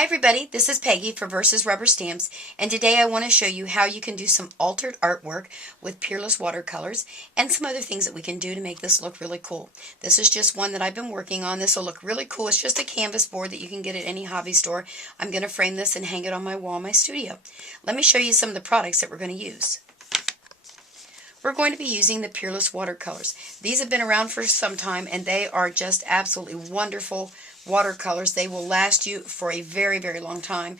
Hi everybody, this is Peggy for Versus Rubber Stamps, and today I want to show you how you can do some altered artwork with Peerless Watercolors and some other things that we can do to make this look really cool. This is just one that I've been working on. This will look really cool. It's just a canvas board that you can get at any hobby store. I'm going to frame this and hang it on my wall in my studio. Let me show you some of the products that we're going to use. We're going to be using the Peerless Watercolors. These have been around for some time and they are just absolutely wonderful watercolors. They will last you for a very, very long time.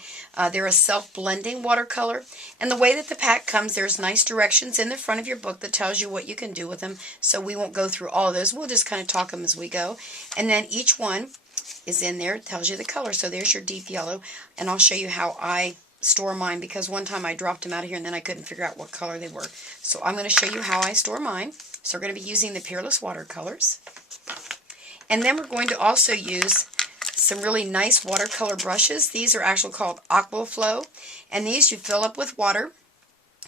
They're a self-blending watercolor, and the way that the pack comes, there's nice directions in the front of your book that tells you what you can do with them, so we won't go through all of those. We'll just kind of talk them as we go, and then each one is in there. It tells you the color. So there's your deep yellow, and I'll show you how I store mine, because one time I dropped them out of here and then I couldn't figure out what color they were. So I'm going to show you how I store mine. So we're going to be using the Peerless Watercolors. And then we're going to also use some really nice watercolor brushes. These are actually called Aqua Flow, and these you fill up with water.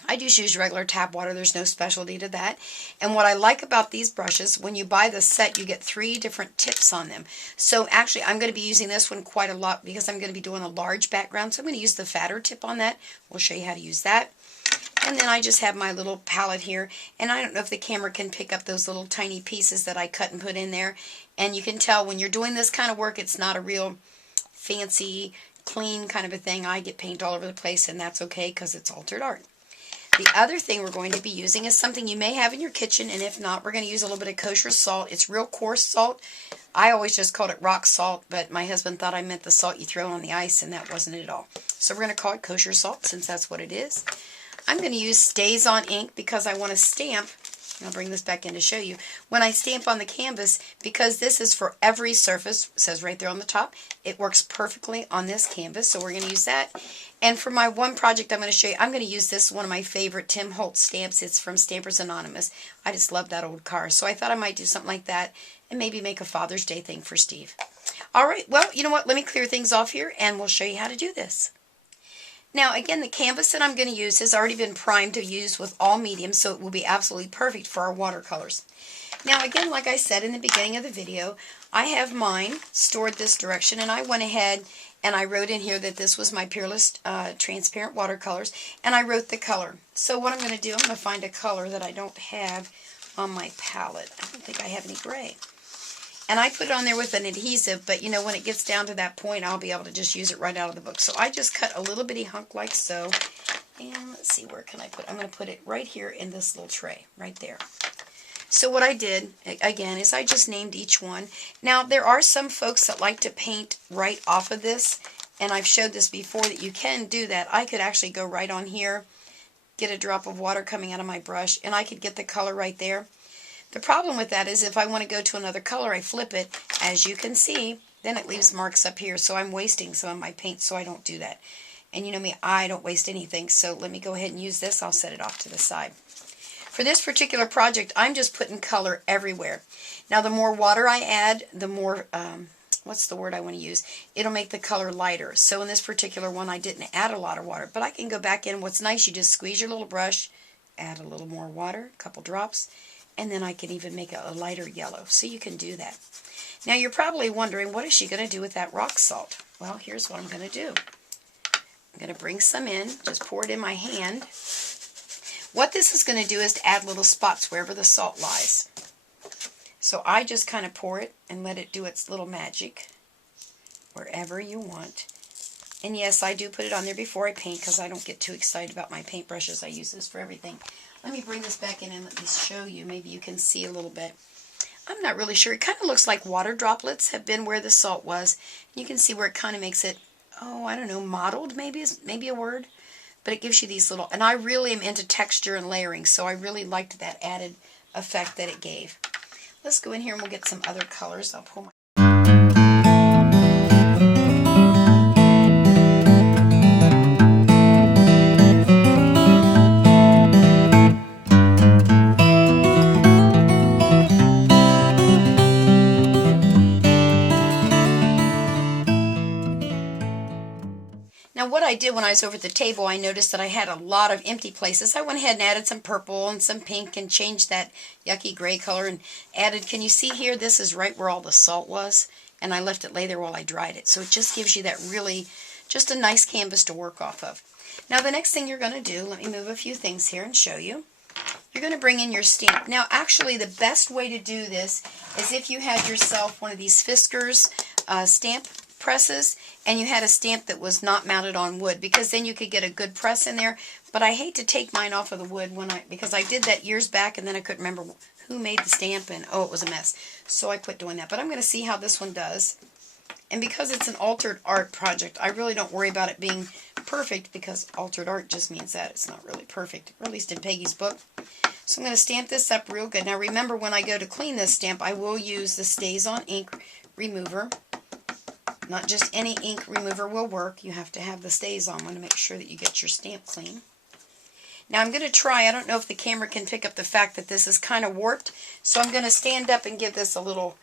I just use regular tap water. There's no specialty to that. And what I like about these brushes, when you buy the set, you get 3 different tips on them. So actually, I'm going to be using this one quite a lot because I'm going to be doing a large background. So I'm going to use the fatter tip on that. We'll show you how to use that. And then I just have my little palette here, and I don't know if the camera can pick up those little tiny pieces that I cut and put in there. And you can tell when you're doing this kind of work, it's not a real fancy, clean kind of a thing. I get paint all over the place, and that's okay because it's altered art. The other thing we're going to be using is something you may have in your kitchen, and if not, we're going to use a little bit of kosher salt. It's real coarse salt. I always just called it rock salt, but my husband thought I meant the salt you throw on the ice, and that wasn't it at all. So we're going to call it kosher salt since that's what it is. I'm going to use Stays On ink because I want to stamp. I'll bring this back in to show you. When I stamp on the canvas, because this is for every surface, it says right there on the top, it works perfectly on this canvas, so we're going to use that. And for my one project I'm going to show you, I'm going to use this, one of my favorite Tim Holtz stamps. It's from Stampers Anonymous. I just love that old car, so I thought I might do something like that and maybe make a Father's Day thing for Steve. All right, well, you know what? Let me clear things off here, and we'll show you how to do this. Now, again, the canvas that I'm going to use has already been primed to use with all mediums, so it will be absolutely perfect for our watercolors. Now, again, like I said in the beginning of the video, I have mine stored this direction, and I went ahead and I wrote in here that this was my Peerless transparent watercolors, and I wrote the color. So what I'm going to do, I'm going to find a color that I don't have on my palette. I don't think I have any gray. And I put it on there with an adhesive, but you know, when it gets down to that point, I'll be able to just use it right out of the book. So I just cut a little bitty hunk like so. And let's see, where can I put it? I'm going to put it right here in this little tray, right there. So what I did, again, is I just named each one. Now, there are some folks that like to paint right off of this, and I've showed this before that you can do that. I could actually go right on here, get a drop of water coming out of my brush, and I could get the color right there. The problem with that is if I want to go to another color, I flip it, as you can see, then it leaves marks up here, so I'm wasting some of my paint, so I don't do that. And you know me, I don't waste anything, so let me go ahead and use this. I'll set it off to the side. For this particular project, I'm just putting color everywhere. Now, the more water I add, the more, what's the word I want to use? It'll make the color lighter. So in this particular one, I didn't add a lot of water, but I can go back in. What's nice, you just squeeze your little brush, add a little more water, a couple drops, and then I can even make a lighter yellow, so you can do that. Now, you're probably wondering, what is she going to do with that rock salt? Well, here's what I'm going to do. I'm going to bring some in, just pour it in my hand. What this is going to do is to add little spots wherever the salt lies. So I just kind of pour it and let it do its little magic wherever you want. And yes, I do put it on there before I paint because I don't get too excited about my paintbrushes. I use this for everything. Let me bring this back in and let me show you. Maybe you can see a little bit. I'm not really sure. It kind of looks like water droplets have been where the salt was. You can see where it kind of makes it, oh, I don't know, mottled maybe is maybe a word. But it gives you these little, and I really am into texture and layering, so I really liked that added effect that it gave. Let's go in here and we'll get some other colors. I'll pull my... Now, what I did when I was over at the table, I noticed that I had a lot of empty places. I went ahead and added some purple and some pink and changed that yucky gray color and added, can you see here, this is right where all the salt was, and I left it lay there while I dried it. So it just gives you that really just a nice canvas to work off of. Now the next thing you're going to do, let me move a few things here and show you. You're going to bring in your stamp. Now actually the best way to do this is if you had yourself one of these Fiskars stamp presses and you had a stamp that was not mounted on wood, because then you could get a good press in there. But I hate to take mine off of the wood because I did that years back and then I couldn't remember who made the stamp and oh, it was a mess. So I quit doing that. But I'm going to see how this one does. And because it's an altered art project, I really don't worry about it being perfect, because altered art just means that it's not really perfect, or at least in Peggy's book. So I'm going to stamp this up real good. Now remember, when I go to clean this stamp, I will use the Stays On ink remover. Not just any ink remover will work. You have to have the Stays On one to make sure that you get your stamp clean. Now I'm going to try, I don't know if the camera can pick up the fact that this is kind of warped, so I'm going to stand up and give this a little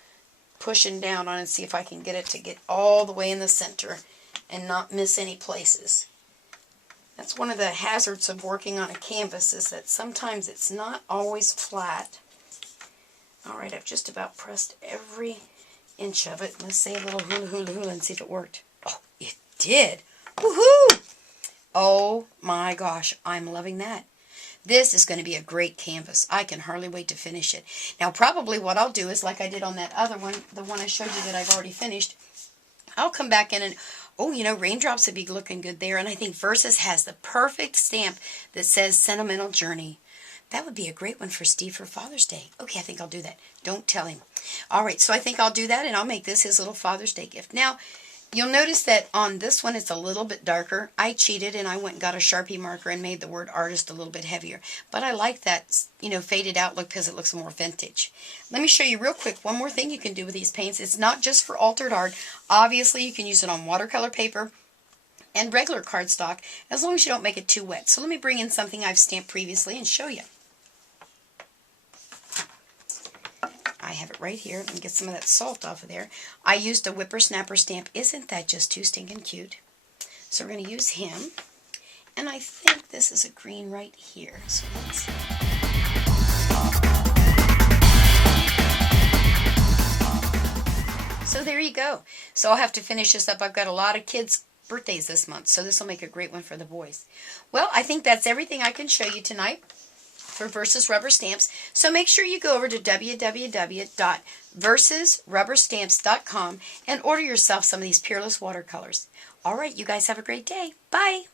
pushing down on it and see if I can get it to get all the way in the center and not miss any places. That's one of the hazards of working on a canvas, is that sometimes it's not always flat. Alright, I've just about pressed every inch of it. Let's say a little hula hula hula and see if it worked. Oh, it did! Woohoo! Oh my gosh, I'm loving that. This is going to be a great canvas. I can hardly wait to finish it. Now probably what I'll do is, like I did on that other one, the one I showed you that I've already finished, I'll come back in and, oh, you know, Raindrops would be looking good there. And I think Versus has the perfect stamp that says Sentimental Journey. That would be a great one for Steve for Father's Day. Okay, I think I'll do that. Don't tell him. All right, so I think I'll do that, and I'll make this his little Father's Day gift. Now, you'll notice that on this one it's a little bit darker. I cheated and I went and got a Sharpie marker and made the word artist a little bit heavier. But I like that, you know, faded out look because it looks more vintage. Let me show you real quick one more thing you can do with these paints. It's not just for altered art. Obviously you can use it on watercolor paper and regular cardstock, as long as you don't make it too wet. So let me bring in something I've stamped previously and show you. I have it right here. Let me get some of that salt off of there. I used a Whippersnapper stamp. Isn't that just too stinking cute? So we're going to use him. And I think this is a green right here. So let's see. So there you go. So I'll have to finish this up. I've got a lot of kids' birthdays this month, so this will make a great one for the boys. Well, I think that's everything I can show you tonight for Versus Rubber Stamps. So make sure you go over to www.versusrubberstamps.com and order yourself some of these Peerless Watercolors. All right, you guys have a great day. Bye.